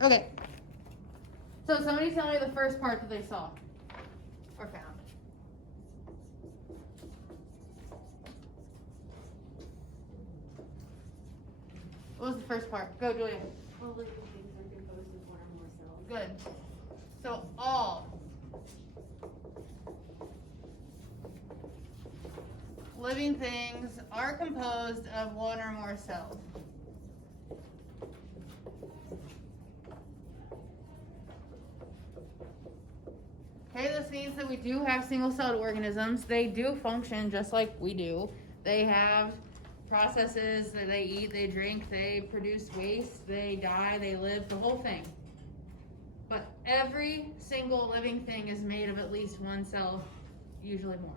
Okay. So somebody tell me the first part that they saw or found. What was the first part? Go, Julia. All living things are composed of one or more cells. Good. So all living things are composed of one or more cells. Okay, this means that we do have single-celled organisms. They do function just like we do. They have processes that they eat, they drink, they produce waste, they die, they live, the whole thing. But every single living thing is made of at least one cell, usually more.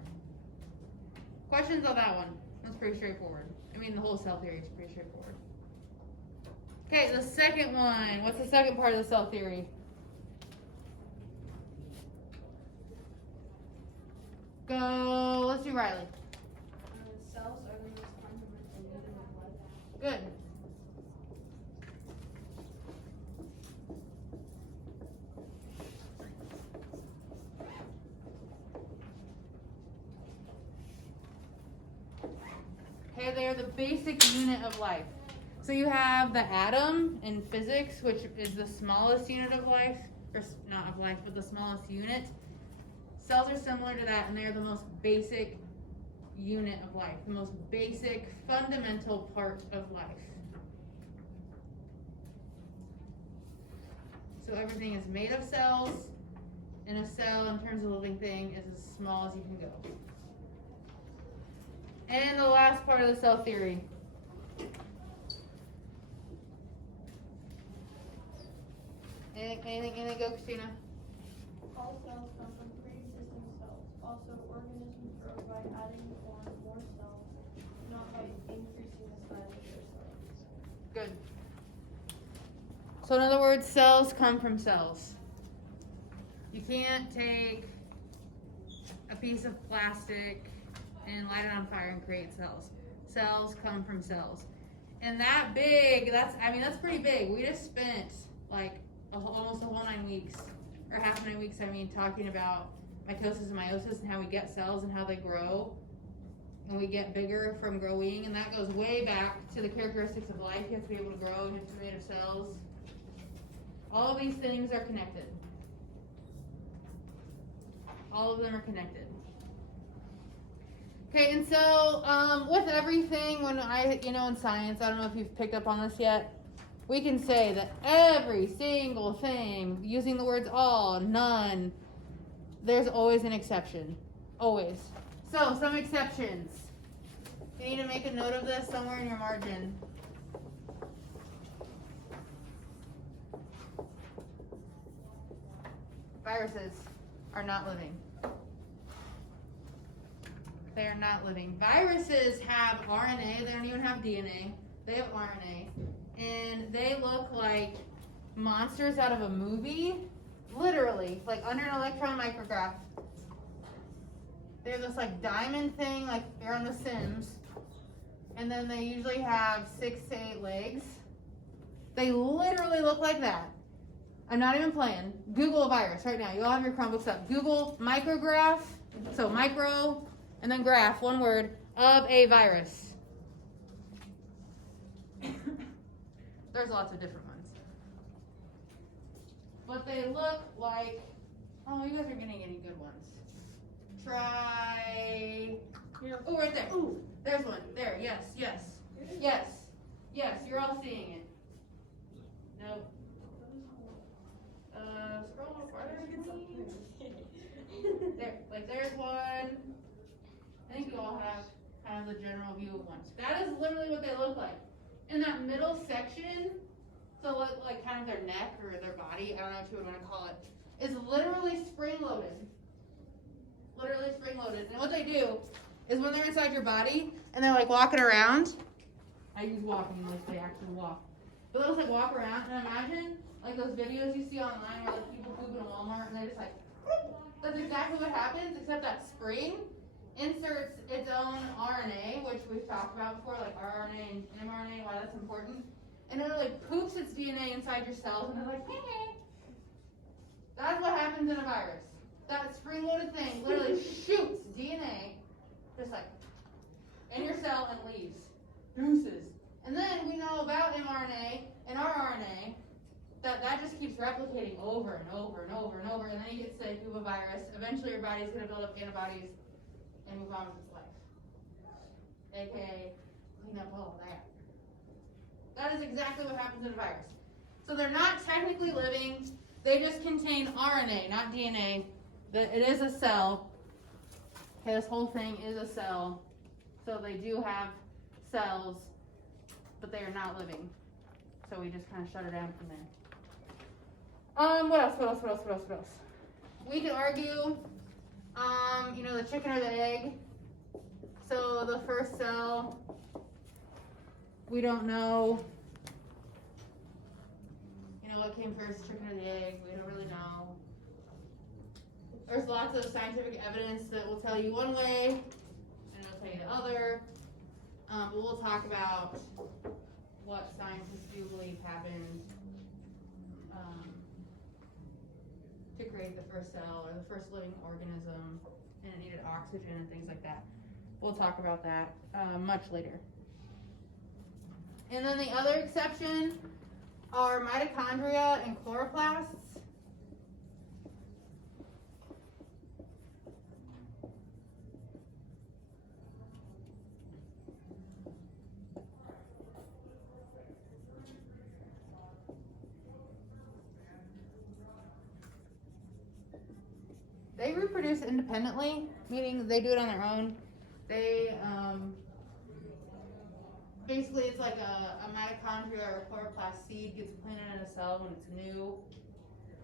Questions on that one? That's pretty straightforward. I mean, the whole cell theory is pretty straightforward. Okay, the second one. What's the second part of the cell theory? Go, let's do Riley. Cells are the most fundamental medium of life. Good. Okay, they are the basic unit of life. So you have the atom in physics, which is the smallest unit of life, or not of life, but the smallest unit. Cells are similar to that, and they are the most basic unit of life, the most basic, fundamental part of life. So everything is made of cells, and a cell, in terms of a living thing, is as small as you can go. And the last part of the cell theory. Anything go, Christina? All cells come from pre-existing cells. Also, organisms grow by adding on more cells, not by increasing the size of their cells. Good. So in other words, cells come from cells. You can't take a piece of plastic and light it on fire and create cells. Cells come from cells. And that big, that's pretty big. We just spent like almost a whole 9 weeks, or half 9 weeks, talking about mitosis and meiosis and how we get cells and how they grow. And we get bigger from growing, and that goes way back to the characteristics of life. You have to be able to grow, you have to be made of cells. All of these things are connected. All of them are connected. Okay, and so with everything, when in science, I don't know if you've picked up on this yet, we can say that every single thing, using the words all, none, there's always an exception. Always. So, some exceptions. You need to make a note of this somewhere in your margin. Viruses are not living. They are not living. Viruses have RNA. They don't even have DNA. They have RNA. And they look like monsters out of a movie. Literally. Like under an electron micrograph. They're this like diamond thing, like they're on The Sims. And then they usually have 6 to 8 legs. They literally look like that. I'm not even playing. Google a virus right now. You'll have your Chromebooks up. Google micrograph. So micro and then graph, one word, of a virus. There's lots of different ones. But they look like, oh, you guys are getting any good ones. Try, oh, right there. Ooh, there's one. There, yes, yes. Yes, yes, you're all seeing it. Nope. Scroll a little farther. There, like there's one. I think you all have kind of the general view of one. That is literally what they look like. In that middle section, so like kind of their neck or their body, I don't know what you would want to call it, is literally spring-loaded. Literally spring-loaded. And what they do is when they're inside your body and they're like walking around, I use walking like they actually walk. But they'll just like walk around and imagine like those videos you see online where like people poop in Walmart and they just like, that's exactly what happens, except that spring inserts its own RNA, which we've talked about before, like RNA and mRNA, why that's important. and it literally poops its DNA inside your cells, and they're like, hey, hey. That's what happens in a virus. That spring-loaded thing literally shoots DNA, just like, in your cell and leaves. Deuces. And then we know about mRNA and our RNA, that just keeps replicating over and over and over and over, and then you get sick with a virus. Eventually your body's going to build up antibodies and move on with its life. AKA, clean up all of that. That is exactly what happens in a virus. So they're not technically living, they just contain RNA, not DNA. It is a cell. Okay, this whole thing is a cell. So they do have cells, but they are not living. So we just kind of shut it down from there. What else? We could argue, the chicken or the egg. So the first cell, we don't know, what came first, chicken or the egg. We don't really know. There's lots of scientific evidence that will tell you one way, and it'll tell you the other. But we'll talk about what scientists do believe happened to create the first cell or the first living organism, and it needed oxygen and things like that. We'll talk about that much later. And then the other exception are mitochondria and chloroplasts. They reproduce independently, meaning they do it on their own. They, basically it's like a mitochondria or a chloroplast seed gets planted in a cell when it's new,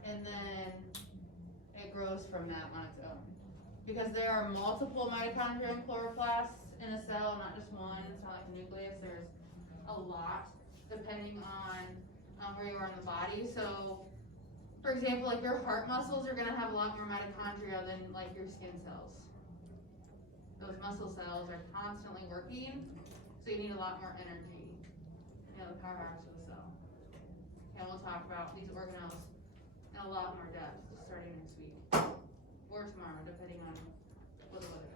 and then it grows from that on its own. Because there are multiple mitochondria and chloroplasts in a cell, not just one. It's not like a nucleus. There's a lot depending on where you are in the body. So, for example, like your heart muscles are going to have a lot more mitochondria than like your skin cells. Those muscle cells are constantly working, so you need a lot more energy. The powerhouse of the cell. And we'll talk about these organelles in a lot more depth starting next week or tomorrow, depending on what the weather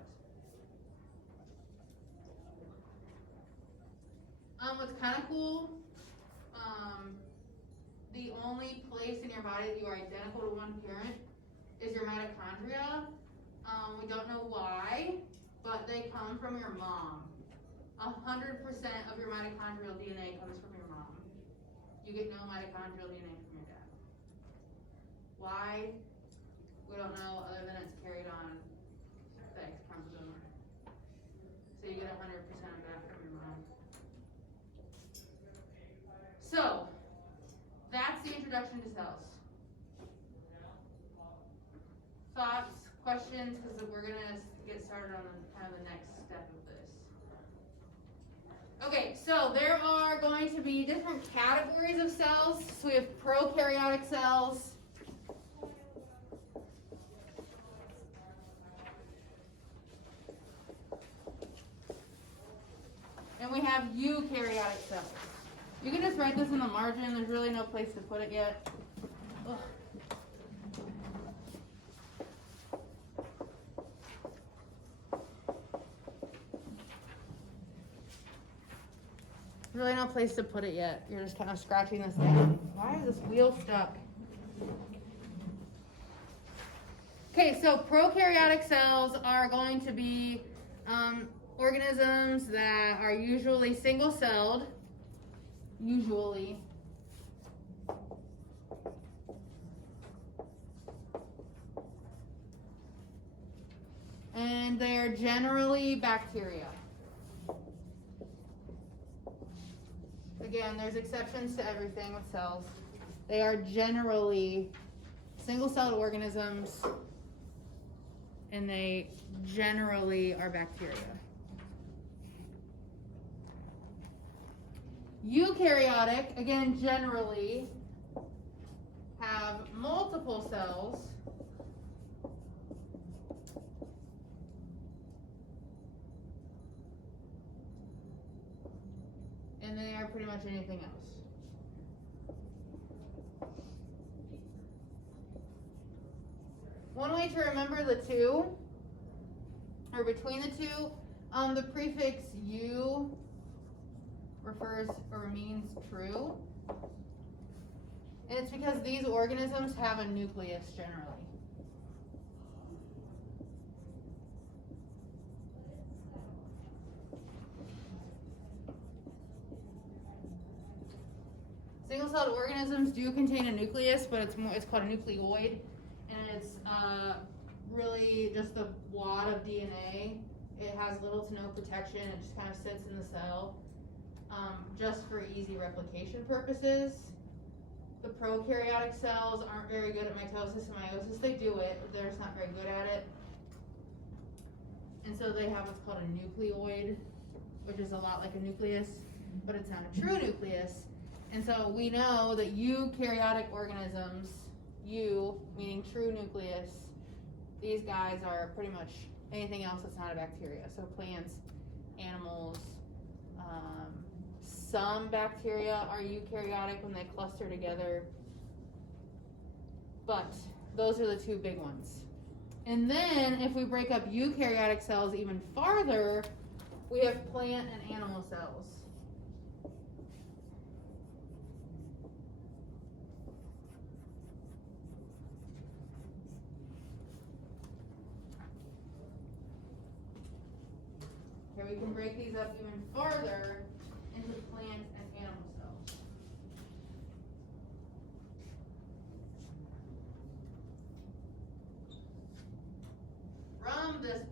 does. What's kind of cool, the only place in your body that you are identical to one parent is your mitochondria. We don't know why, but they come from your mom. 100% of your mitochondrial DNA comes from your mom. You get no mitochondrial DNA from your dad. Why? We don't know, other than it's carried on the X chromosome. So you get 100% of that from your mom. So, that's the introduction to cells. Thoughts, questions, because we're going to get started on the next step of this. Okay, so there are going to be different categories of cells. So we have prokaryotic cells. And we have eukaryotic cells. You can just write this in the margin. There's really no place to put it yet. Ugh. Really no place to put it yet. You're just kind of scratching this down. Why is this wheel stuck? Okay, so prokaryotic cells are going to be organisms that are usually single-celled. Usually. And they are generally bacteria. Again, there's exceptions to everything with cells. They are generally single-celled organisms, and they generally are bacteria. Eukaryotic, again, generally have multiple cells. And they are pretty much anything else. One way to remember the two, or between the two, the prefix "u" refers or means true. And it's because these organisms have a nucleus generally. Single-celled organisms do contain a nucleus, but it's called a nucleoid, and it's really just a wad of DNA. It has little to no protection. It just kind of sits in the cell, just for easy replication purposes. The prokaryotic cells aren't very good at mitosis and meiosis. They do it, but they're just not very good at it. And so they have what's called a nucleoid, which is a lot like a nucleus, but it's not a true nucleus. And so we know that eukaryotic organisms, eu meaning true nucleus, these guys are pretty much anything else that's not a bacteria. So plants, animals, some bacteria are eukaryotic when they cluster together, but those are the two big ones. And then if we break up eukaryotic cells even farther, we have plant and animal cells. Here we can break these up even farther into plant and animal cells. From this